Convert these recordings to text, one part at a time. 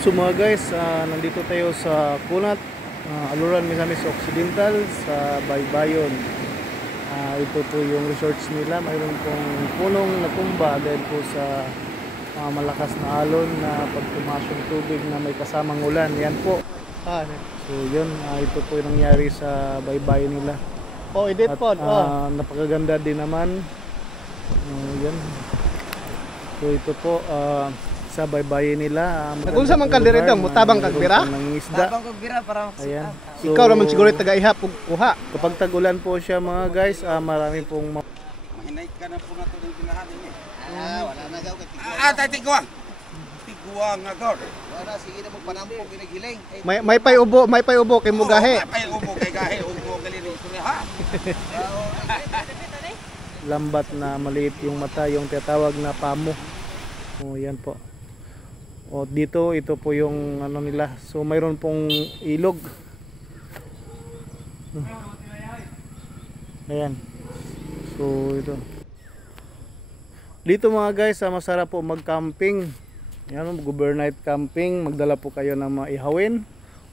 So mga guys, nandito tayo sa Kunat, Aluran, Misamis Occidental sa Baybayon. Ito po yung resorts nila. Mayroon pong punong natumba dahil po sa malakas na alon na pagtumasyong tubig na may kasamang ulan. Yan po. So yun, ito po yung nangyari sa Baybayon nila. Edit po. Napakaganda din naman. Yan. So ito po, sa baybayin nila. Kung sa man kandirito, mutabang kagbira? Mutabang kagbira para ayan. So, ikaw naman siguro taga-ihap kuha. Kapag tag-ulan po siya mga guys, marami pong mahinay ka na po na ito ng pinahan niya. Wala na daw kay tayo tiguang. Tiguang nga gawd. Wala, sige na magpanampok pinaghiling. May pay ubo kay mugahe. May pay ubo kay gahe, ubo galini ito niya ha. Lambat na maliit yung mata, yung tinatawag na pamo. Yan po. Dito, ito po yung ano nila. So mayroon pong ilog. Ayan. So ito. Dito mga guys, masarap po mag-camping. Yan, overnight camping. Magdala po kayo ng mga ihawin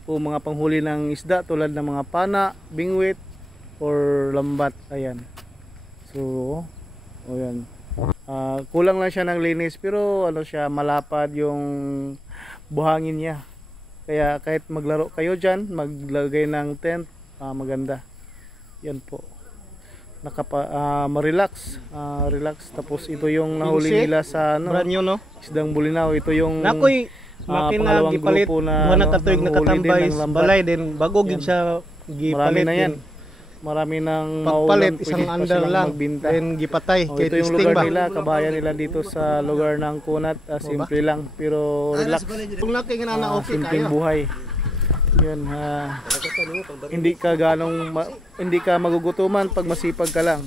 o mga panghuli ng isda tulad ng mga pana, bingwit or lambat. Ayan. So, ayan. Kulang lang siya ng linis pero ano siya, malapad yung buhangin niya. Kaya kahit maglaro kayo dyan, maglagay ng tent, maganda. Yan po. Relax. Tapos ito yung nahuli nila sa ano, isdang bulinaw. Ito yung pangalawang grupo na nakatuig nakatambay balay din bago gid siya gipalit na yan. Marami nang pagpalit isang andar lang then gipatay. Ito yung lugar nila, kabayan nila dito sa lugar ng Kunat. Simple lang pero relax. Simpleng buhay. Yan, hindi ka magugutuman pag masipag ka lang.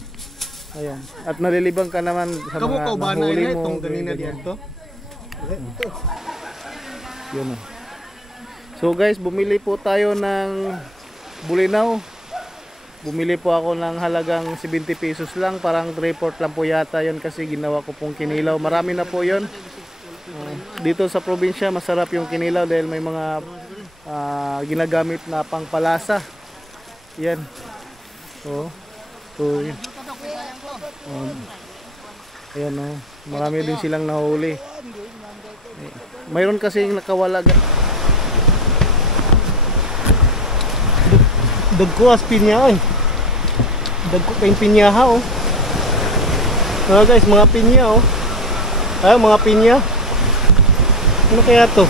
Ayan. At nalilibang ka naman sa mga nahuli mo. Yun. So guys, bumili po tayo ng bulinaw. Bumili po ako ng halagang 70 pesos lang. Parang 3/4 lang po yata yun kasi ginawa ko pong kinilaw. Marami na po yun. Dito sa probinsya masarap yung kinilaw dahil may mga ginagamit na pangpalasa. Yan. So yun. Ayan o. Marami din silang nahuli. Mayroon kasing nakawala. Dagko as pinya oy. Dagko kay pinya ha oh. Guys, mga pinya oh. Mga pinya. Ano kaya to?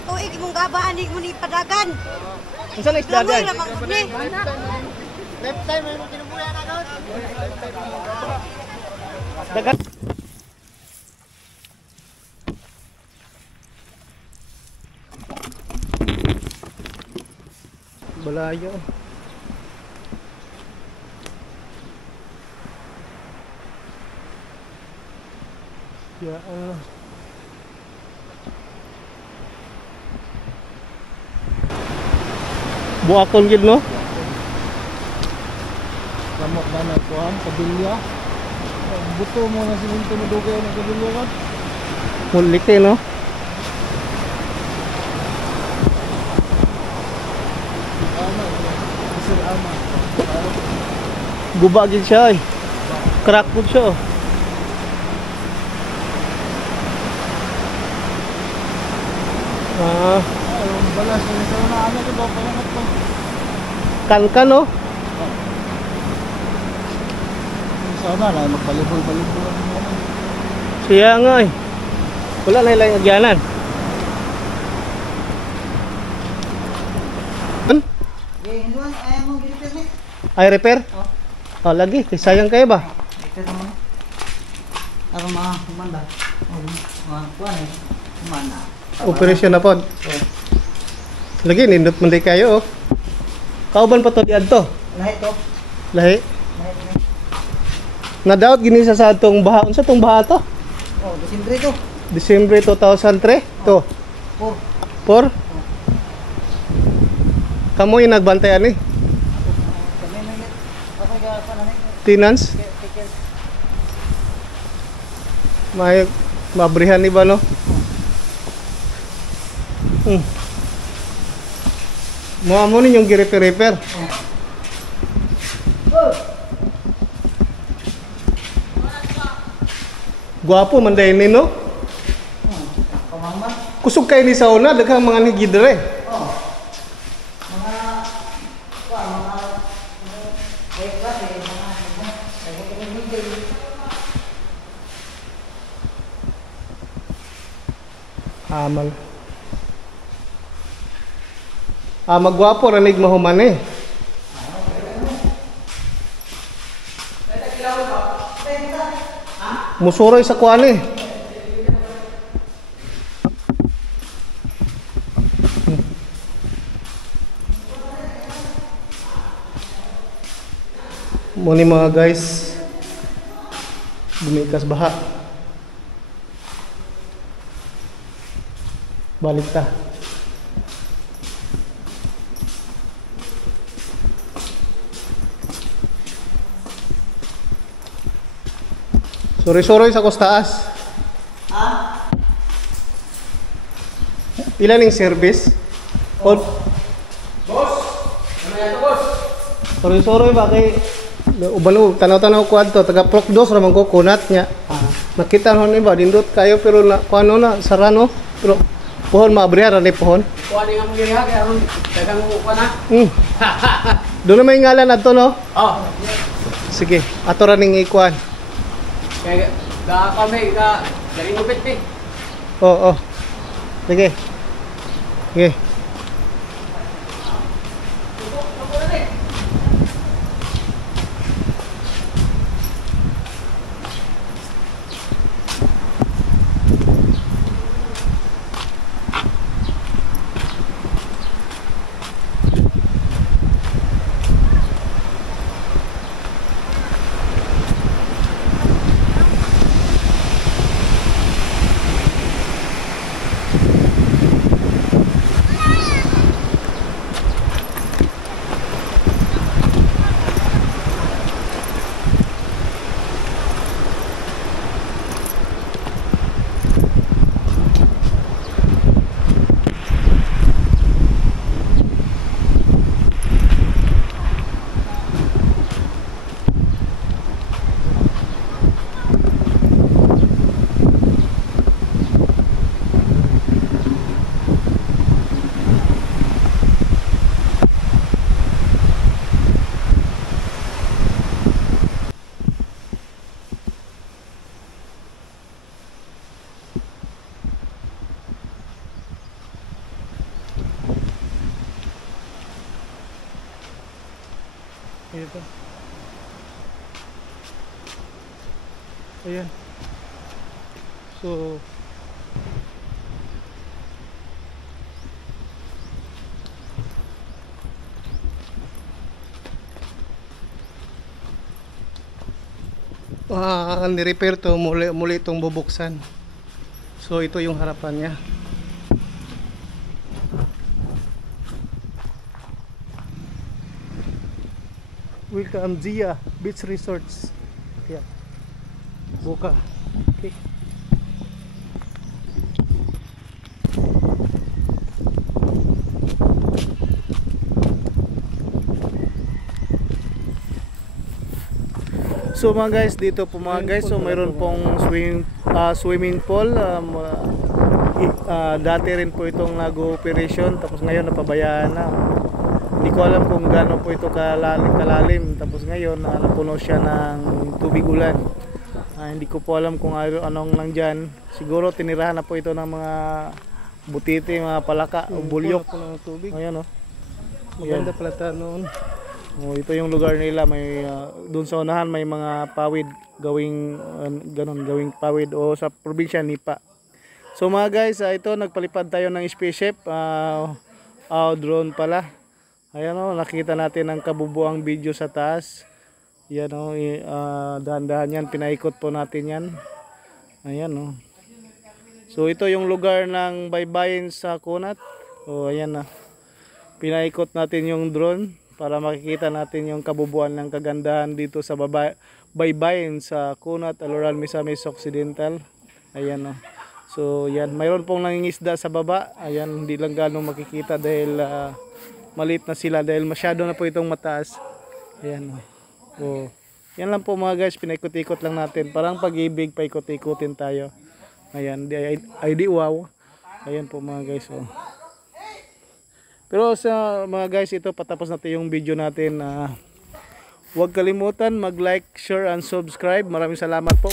Tuig mong gabaan mo ni padagan. Unsa na isdagan? Left time mo kinubuyan na daw. Dagan. Balayo. Ya Allah. Buakon gid no? Lamok na na kuhan, kabilya. Buto mo na siminto mo dugay ng kabilya ka. Mulite no? Ama. Guba gid siya eh. Crack po siya. Balas na sa una ano ko ba palangat pa. Kan no? Sana na magbalibol-balibol. Siya nga eh. Wala na ilang agyanan. Ay repair? Lagi, sayang kayo ba? Ito naman. Ako kumanda. Kuan eh. Kumanda. Operasyon na po. Lagi, nindot man di kayo oh. Kauban pa to di adto. Lahi to. Lahi. Na-doubt gini sa atong baha. Unsa tong baha to? Oh, Disyembre to. Disyembre 2003 to. 4. 4. Kamo yung nagbantayan ni. Kami na yun. Ako yung pananay. Tenants. May mabrihan ni ba no? Mo ni yung gi-repair. Guwapo man dahil ni no? Pamangman. Kusog kay ni sa una, daghang mga nigidre. Amal. Magwapo ranig mahuman eh. Musuroy sa kuan eh. Muni mga guys, bumikas baha. Balik ta. Sorry sa kostaas. Ilan yung service? Boss? Ano yan to, boss? Sorry ba kay ubalo, tanaw-tanaw ko adto, taga Procdos raman ko kunat niya. Nakita ho ni ba dindot kayo pero na kuano na sarano, pero pohon maabrihan ra ni pohon. Kuha nga mong giriha, kaya ron, dagang kuha na. Doon na may ngalan adto no? Oh, Sige, ato ra ning ikuan. kaya kami, galing upit eh. Oo. Sige. Sige. Ito. Ayan. So ni-repair to, muli itong bubuksan. So ito yung harapan niya. Welcome Zia Beach Resorts. Ayan. Buka. Okay. So mga guys, dito po mga guys, so mayroon pong swimming pool. Dati rin po itong nag-operation, tapos ngayon napabayaan na. Hindi ko alam kung gaano po ito kalalim. Tapos ngayon napuno siya ng tubig ulan. Hindi ko po alam kung anong nandyan. Siguro tinirahan na po ito ng mga butiti, mga palaka o bulyok. Ayan o. Maganda pala ta noon. Ito yung lugar nila. May doon sa unahan may mga pawid gawing gawing pawid o sa probinsya Nipa. So mga guys, ito nagpalipad tayo ng spaceship. Drone pala. Ayan o, nakita natin ang kabubuang video sa taas. Yan o, dahan-dahan yan, pinaikot po natin yan. Ayan o. So ito yung lugar ng baybayin sa Kunat. O ayan na. Pinaikot natin yung drone para makikita natin yung kabubuan ng kagandahan dito sa baybayin sa Kunat, Aloran, Misamis Occidental. Ayan o. So yan, mayroon pong nangingisda sa baba. Ayan, hindi lang ganong makikita dahil maliit na sila dahil masyado na po itong mataas. Ayan o. Oh. Yan lang po mga guys, pinaikot-ikot lang natin. Parang Pag-ibig, paikot-ikutin tayo. Ayan, ID wow. Ayan po mga guys. Oh. Pero sa mga guys, ito patapos natin yung video natin. Huwag kalimutan mag-like, share, and subscribe. Maraming salamat po.